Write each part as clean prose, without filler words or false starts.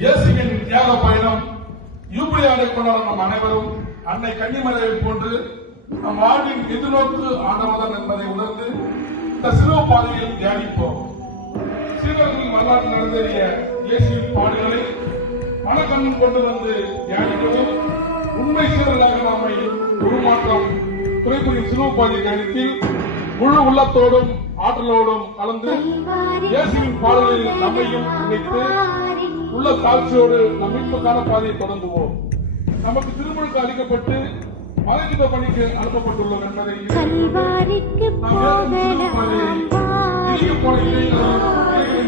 இயேசுவின் தியாக பயணம் யூபிலி ஆண்டை கொண்டாடும் நம் அனைவரும் அன்னை கன்னிமரியை போன்று நம் வாழ்வின் எதிர்நோக்கு ஆண்டவர்தான் என்பதை உணர்ந்து இந்த சிலுவை பாதையில் தியானிப்போம். சீடர்களின் வரலாற்று நடந்தேறிய இயேசுவின் பாடுகளை மனக்கண்ணும் கொண்டு வந்து தியானிக்கவும் உண்மை சீடர்களாக நம்மை உருமாற்றம் துறைபுரியும் சிலுவை பாதை தியானத்தில் முழு உள்ளத்தோடும் ஆற்றலோடும் கலந்து இயேசுவின் பாடல்களில் நம்மையும் இணைத்து உள்ள தாழ்ச்சியோடு நம் மீட்புக்கான பாதையை தொடங்குவோம். நமக்கு திருமுழுக்கு அளிக்கப்பட்டு மறைந்த பணிக்கு அனுப்பப்பட்டுள்ளோம் என்பதை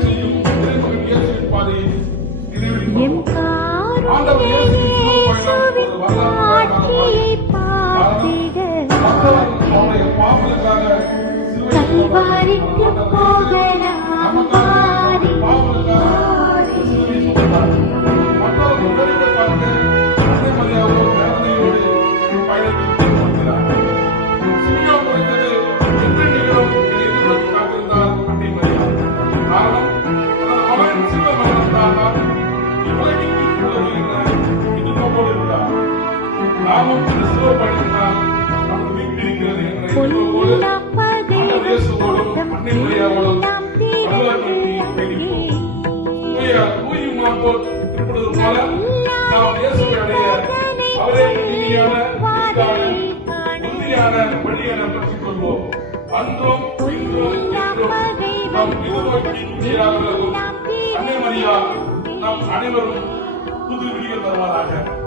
செய்யும் இறைமகன் இயேசுவின் பாதையை நினைவில் ஆண்டவர் இயேசுவின் அவருடைய பாவங்களுக்காக நாமும் கிறிஸ்துவ படித்தால் நமக்கு மீட்பு இருக்கிறது என்ற அன்னை மரியாவோடும் போல நாம் இயேசுவை அடைய அவரே இனிமையான உறுதியான வழியை நாம் கற்றுக் கொள்வோம். அன்றும் இன்றும் என்றும் நம் எதிர்நோக்கி உறுதியாக அன்னை மரியா நம் அனைவரும் புது விடியல் தருவாராக.